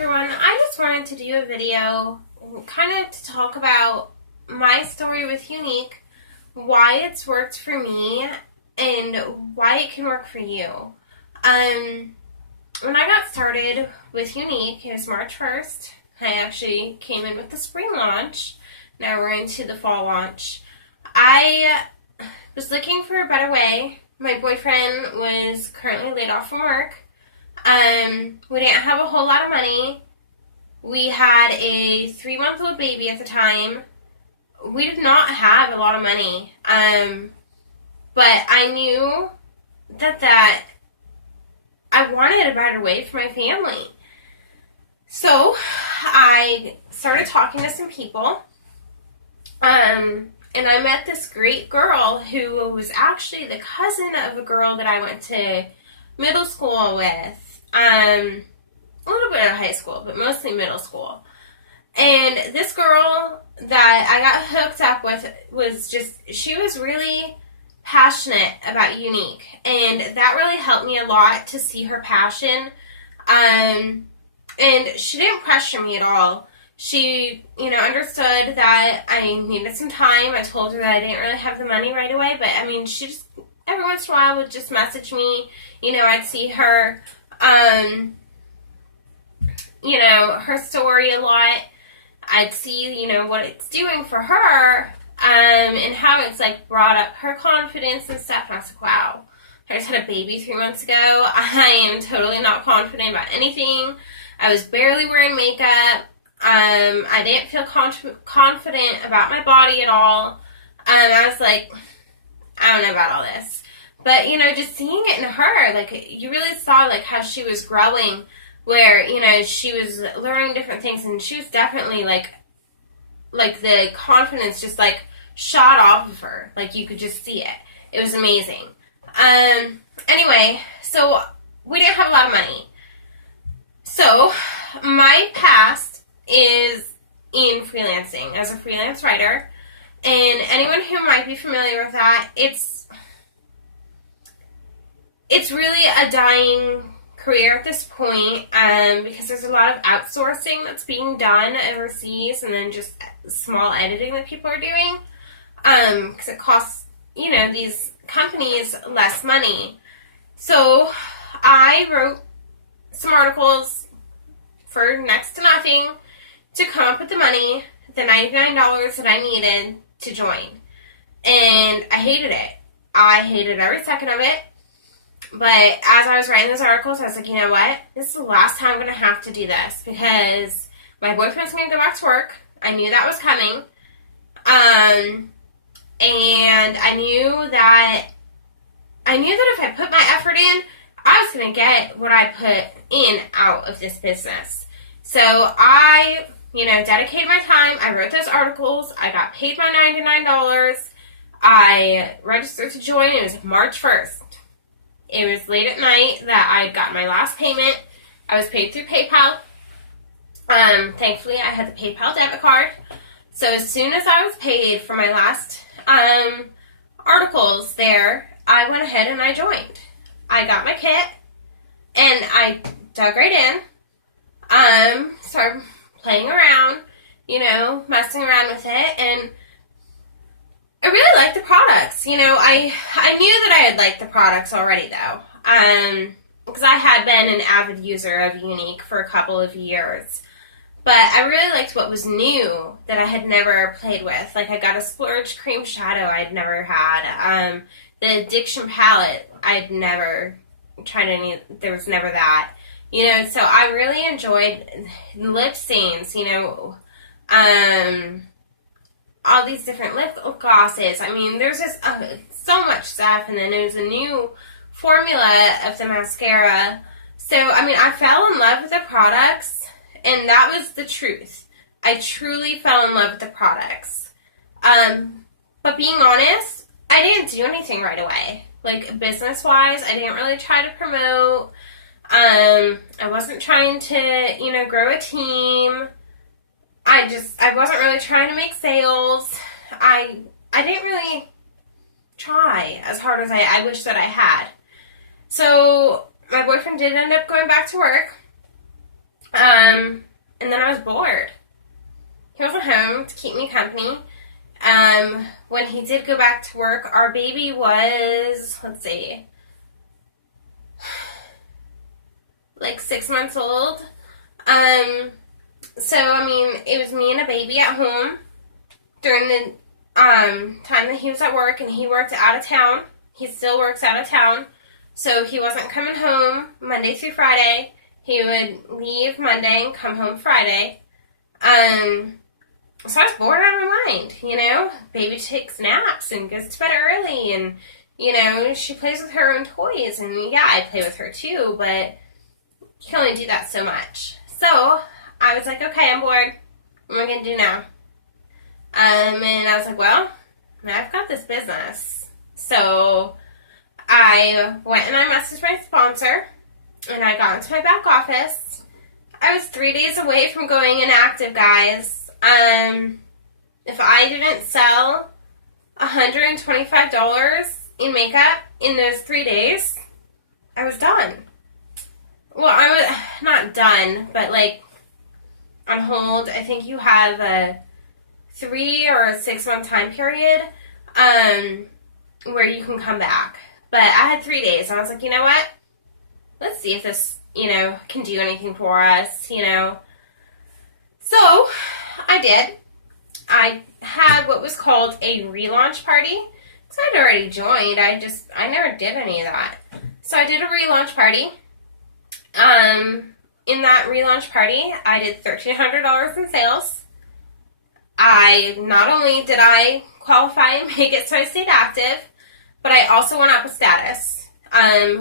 everyone, I just wanted to do a video kind of to talk about my story with Younique, why it's worked for me, and why it can work for you. When I got started with Younique, it was March 1st. I actually came in with the spring launch. Now we're into the fall launch. I was looking for a better way. My boyfriend was currently laid off from work. We didn't have a whole lot of money. We had a 3-month-old baby at the time. We did not have a lot of money. But I knew that I wanted a better way for my family. So I started talking to some people. And I met this great girl who was actually the cousin of a girl that I went to middle school with. A little bit of high school, but mostly middle school. And this girl that I got hooked up with she was really passionate about Younique. And that really helped me a lot to see her passion. And she didn't pressure me at all. She, understood that I needed some time. I told her that I didn't really have the money right away, but she just, every once in a while would just message me. I'd see her, her story a lot. I'd see, what it's doing for her, and how it's, brought up her confidence and stuff. And I was like, wow, I just had a baby 3 months ago. I am totally not confident about anything. I was barely wearing makeup. I didn't feel confident about my body at all. I was like, I don't know about all this. But, just seeing it in her, you really saw, how she was growing, where, she was learning different things, and she was definitely, the confidence just, shot off of her. You could just see it. It was amazing. Anyway, so we didn't have a lot of money. So, my past is in freelancing as a freelance writer, and anyone who might be familiar with that, it's really a dying career at this point, because there's a lot of outsourcing that's being done overseas, and then just small editing that people are doing, because it costs, these companies less money. So I wrote some articles for next to nothing to come up with the money, the $99 that I needed to join. And I hated it. I hated every second of it. But as I was writing those articles, I was like, you know what? This is the last time I'm going to have to do this, because my boyfriend's going to go back to work. I knew that was coming. And I knew that if I put my effort in, I was going to get what I put in out of this business. So I, dedicated my time. I wrote those articles. I got paid my $99. I registered to join. It was March 1st. It was late at night that I got my last payment. I was paid through PayPal. Thankfully, I had the PayPal debit card. So as soon as I was paid for my last articles there, I went ahead and I joined. I got my kit, and I dug right in. Started playing around, messing around with it, and I really liked the products. I knew that I had liked the products already, though, because I had been an avid user of Younique for a couple of years. But I really liked what was new that I had never played with. I got a Splurge Cream Shadow I'd never had. The Addiction Palette, I'd never tried any, there was never that. So I really enjoyed lip stains, all these different lip glosses. There's just so much stuff. And then there's a new formula of the mascara. So, I fell in love with the products, and that was the truth. I truly fell in love with the products. But being honest, I didn't do anything right away. Business-wise, I didn't really try to promote. I wasn't trying to, grow a team. I wasn't really trying to make sales. I didn't really try as hard as I wish that I had. So my boyfriend did end up going back to work. And then I was bored. He wasn't home to keep me company. When he did go back to work, our baby was, let's see, like 6 months old. So, I mean, it was me and a baby at home during the time that he was at work, and he worked out of town. He still works out of town. So he wasn't coming home Monday through Friday. He would leave Monday and come home Friday. So I was bored out of my mind, you know. Baby takes naps and goes to bed early, and, you know, she plays with her own toys. And, yeah, I play with her too, but you can only do that so much. So I was like, okay, I'm bored. What am I going to do now? And I was like, well, I've got this business. So I went and I messaged my sponsor, and I got into my back office. I was 3 days away from going inactive, guys. If I didn't sell $125 in makeup in those 3 days, I was done. Well, I was not done, but like on hold. I think you have a 3 or a 6 month time period where you can come back. But I had 3 days, and I was like, you know what? Let's see if this, you know, can do anything for us, you know. So I did. I had what was called a relaunch party. So I'd already joined. I never did any of that. So I did a relaunch party. In that relaunch party, I did $1,300 in sales. Not only did I qualify and make it so I stayed active, but I also went up a status.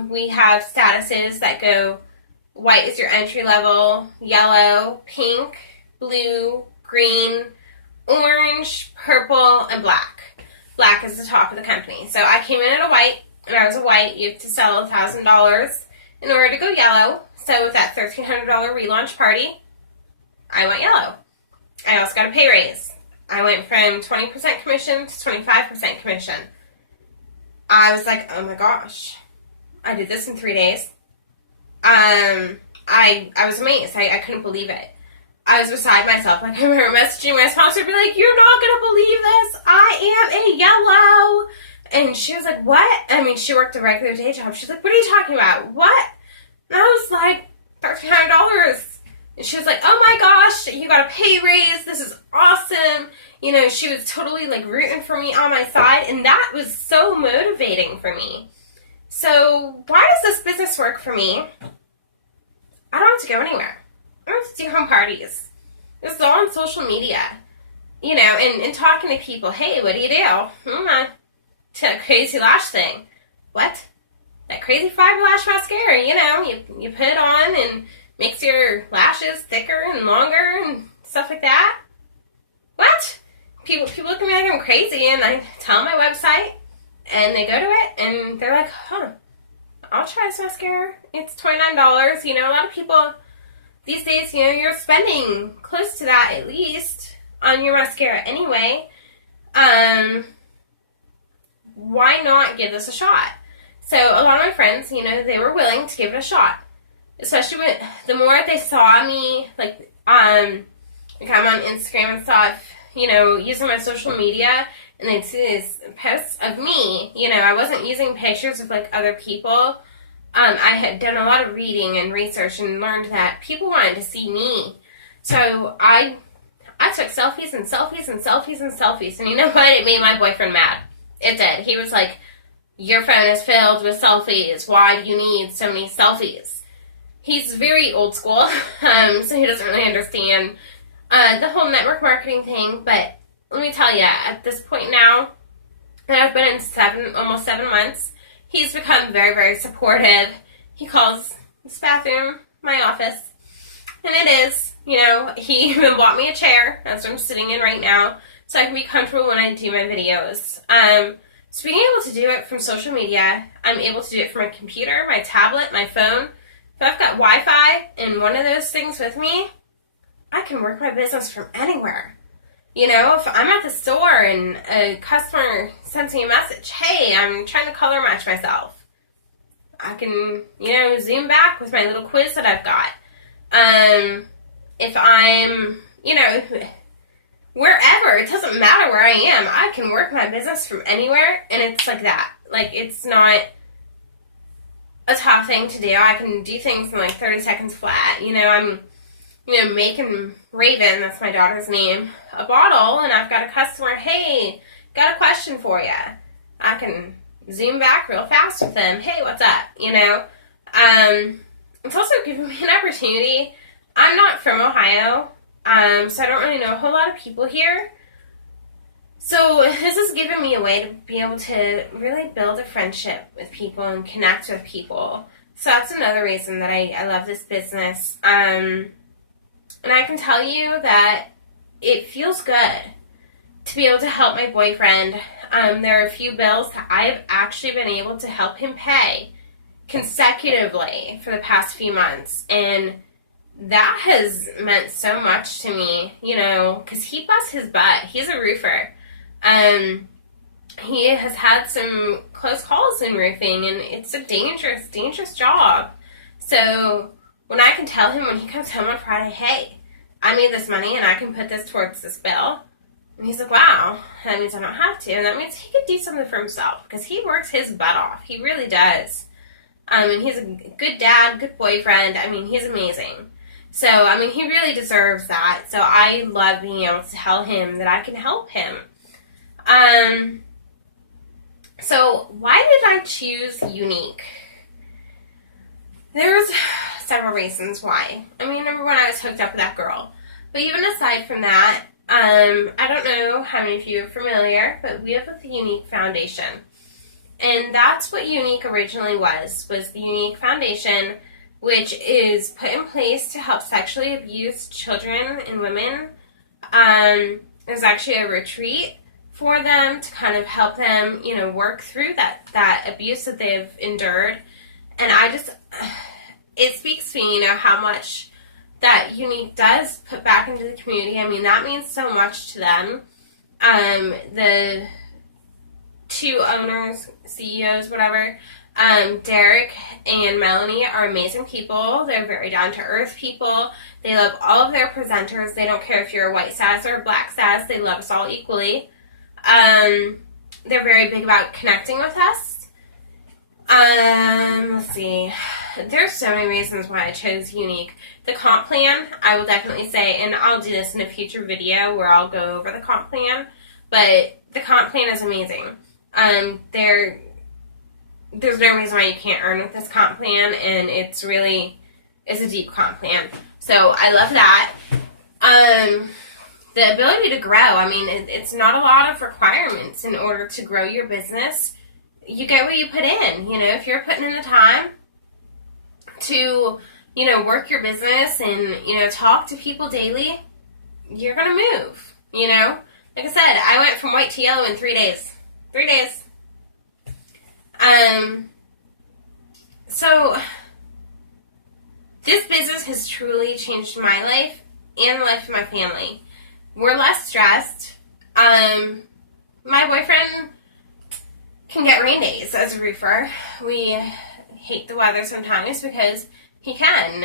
We have statuses that go: white is your entry level, yellow, pink, blue, green, orange, purple, and black. Black is the top of the company. So I came in at a white, and I was a white. You have to sell $1,000 in order to go yellow. So with that $1,300 relaunch party, I went yellow. I also got a pay raise. I went from 20% commission to 25% commission. I was like, oh my gosh. I did this in 3 days. I was amazed. I couldn't believe it. I was beside myself. Like, I remember messaging my sponsor, be like, you're not going to believe this. I am a yellow. And she was like, what? I mean, she worked a regular day job. She's like, what are you talking about? What? And I was like, $1,300. And she was like, oh my gosh, you got a pay raise. This is awesome. You know, she was totally like rooting for me on my side. And that was so motivating for me. So why does this business work for me? I don't have to go anywhere. I don't have to do home parties. This is all on social media. You know, and talking to people. Hey, what do you do? That crazy lash thing. What? That crazy 5 lash mascara, you know, you put it on and makes your lashes thicker and longer and stuff like that. What? People look at me like I'm crazy, and I tell them my website, and they go to it, and they're like, huh, I'll try this mascara. It's $29. You know, a lot of people these days, you know, you're spending close to that at least on your mascara anyway. Why not give this a shot? So a lot of my friends, you know, they were willing to give it a shot. Especially when the more they saw me, like I'm on Instagram and stuff, you know, using my social media, and they'd see these posts of me. You know, I wasn't using pictures of like other people. I had done a lot of reading and research and learned that people wanted to see me. So I took selfies and selfies and selfies and selfies. And you know what? It made my boyfriend mad. It did. He was like, your phone is filled with selfies. Why do you need so many selfies? He's very old school, so he doesn't really understand the whole network marketing thing. But let me tell you, at this point now, that I've been in almost 7 months, he's become very, very supportive. He calls this bathroom my office, and it is. You know, he even bought me a chair. That's what I'm sitting in right now, so I can be comfortable when I do my videos. So being able to do it from social media, I'm able to do it from my computer, my tablet, my phone. If I've got Wi-Fi and one of those things with me, I can work my business from anywhere. You know, if I'm at the store and a customer sends me a message, hey, I'm trying to color match myself, I can, you know, zoom back with my little quiz that I've got. I'm, wherever. It doesn't matter where I am. I can work my business from anywhere, and it's like that. Like, it's not a tough thing to do. I can do things in like 30 seconds flat. I'm, making Raven, that's my daughter's name, a bottle, and I've got a customer, hey, got a question for you. I can zoom back real fast with them. Hey, what's up? It's also given me an opportunity. I'm not from Ohio, so I don't really know a whole lot of people here. So this has given me a way to be able to really build a friendship with people and connect with people. So that's another reason that I love this business. And I can tell you that it feels good to be able to help my boyfriend. There are a few bills that I've actually been able to help him pay consecutively for the past few months. And that has meant so much to me, because he busts his butt. He's a roofer. He has had some close calls in roofing, and it's a dangerous, dangerous job. So when I can tell him when he comes home on Friday, hey, I made this money and I can put this towards this bill. And he's like, wow, that means I don't have to. And that means he could do something for himself because he works his butt off. He really does. And he's a good dad, good boyfriend. I mean, he's amazing. So, he really deserves that. So I love being able to tell him that I can help him. So why did I choose Younique? There's several reasons why. Number one, I was hooked up with that girl. But even aside from that, I don't know how many of you are familiar, but we have the Younique Foundation. And that's what Younique originally was the Younique Foundation, which is put in place to help sexually abused children and women. There's actually a retreat for them to kind of help them, work through that abuse that they've endured. And it speaks to me, how much that Younique does put back into the community. That means so much to them. The two owners, CEOs, whatever, Derek and Melanie are amazing people. They're very down-to-earth people. They love all of their presenters. They don't care if you're a white SAS or a black SAS. They love us all equally. They're very big about connecting with us. Let's see. There's so many reasons why I chose Younique. The comp plan, I will definitely say, and I'll do this in a future video where I'll go over the comp plan, but the comp plan is amazing. There's no reason why you can't earn with this comp plan, and it's a deep comp plan. So I love that. The ability to grow, it's not a lot of requirements in order to grow your business. You get what you put in. If you're putting in the time to, work your business and, talk to people daily, you're going to move, Like I said, I went from white to yellow in 3 days. 3 days. So this business has truly changed my life and the life of my family. We're less stressed. My boyfriend can get rain days as a roofer. We hate the weather sometimes because he can.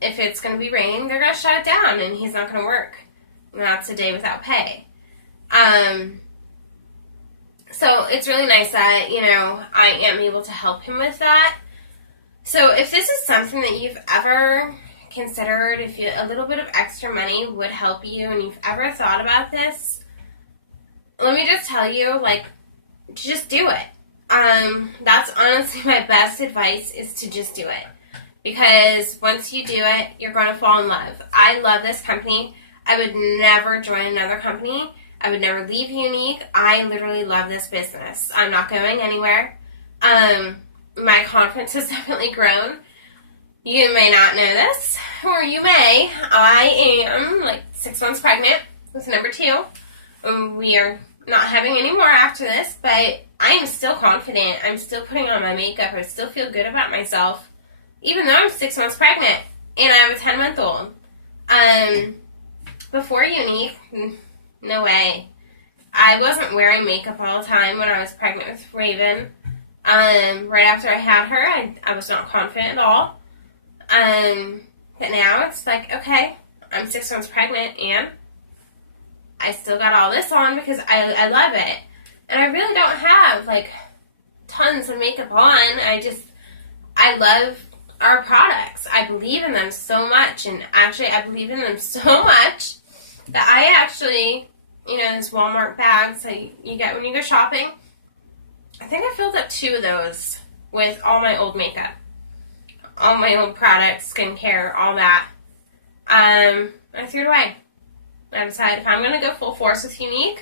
If it's going to be raining, they're going to shut it down and he's not going to work. And that's a day without pay. So it's really nice that, I am able to help him with that. So if this is something that you've ever considered, if a little bit of extra money would help you and you've ever thought about this, let me just tell you, just do it. That's honestly my best advice, is to just do it. Because once you do it, you're going to fall in love. I love this company. I would never join another company. I would never leave Younique. I literally love this business. I'm not going anywhere. My confidence has definitely grown. You may not know this, or you may. I am 6 months pregnant with number 2. We are not having any more after this, but I am still confident. I'm still putting on my makeup. I still feel good about myself, even though I'm 6 months pregnant and I have a 10-month-old. Before Younique, no way. I wasn't wearing makeup all the time when I was pregnant with Raven. Right after I had her, I was not confident at all. But now it's like, okay, I'm 6 months pregnant and I still got all this on because I love it. And I really don't have like tons of makeup on. I love our products. I believe in them so much, and actually I believe in them so much that I actually, those Walmart bags that you get when you go shopping, I think I filled up 2 of those with all my old makeup, all my old products, skincare, all that. I threw it away. I decided if I'm going to go full force with Younique,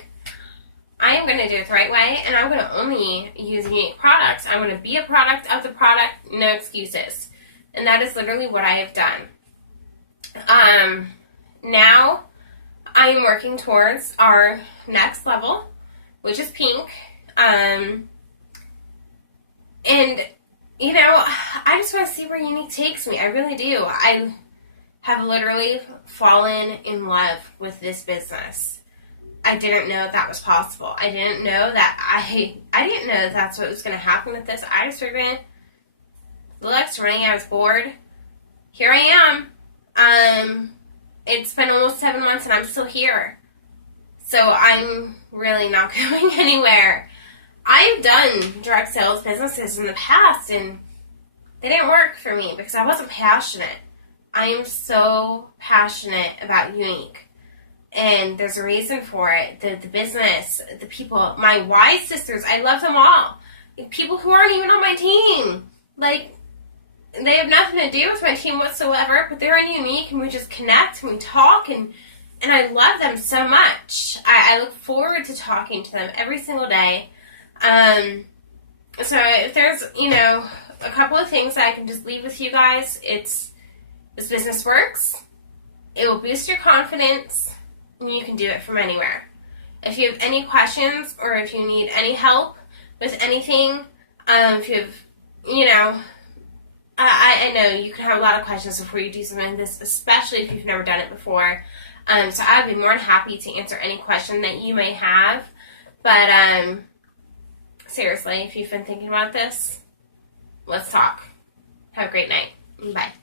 I am going to do it the right way, and I'm going to only use Younique products. I'm going to be a product of the product, no excuses. And that is literally what I have done. Now I'm working towards our next level, which is pink. And, I just want to see where Younique takes me. I really do. I have literally fallen in love with this business. I didn't know that was possible. I didn't know that I didn't know that that's what was going to happen with this. I just figured, looked, running, I was bored. Here I am. It's been almost 7 months and I'm still here. So I'm really not going anywhere. I've done direct sales businesses in the past and they didn't work for me because I wasn't passionate. I am so passionate about Younique. And there's a reason for it. The business, the people, my Y sisters, I love them all. People who aren't even on my team. Like, they have nothing to do with my team whatsoever, but they're in Younique and we just connect and we talk and I love them so much. I look forward to talking to them every single day. So if there's, a couple of things that I can just leave with you guys, it's this business works. It will boost your confidence. And you can do it from anywhere. If you have any questions or if you need any help with anything, if you have, I know you can have a lot of questions before you do something like this, especially if you've never done it before. So I'd be more than happy to answer any question that you may have. But seriously, if you've been thinking about this, let's talk. Have a great night. Bye.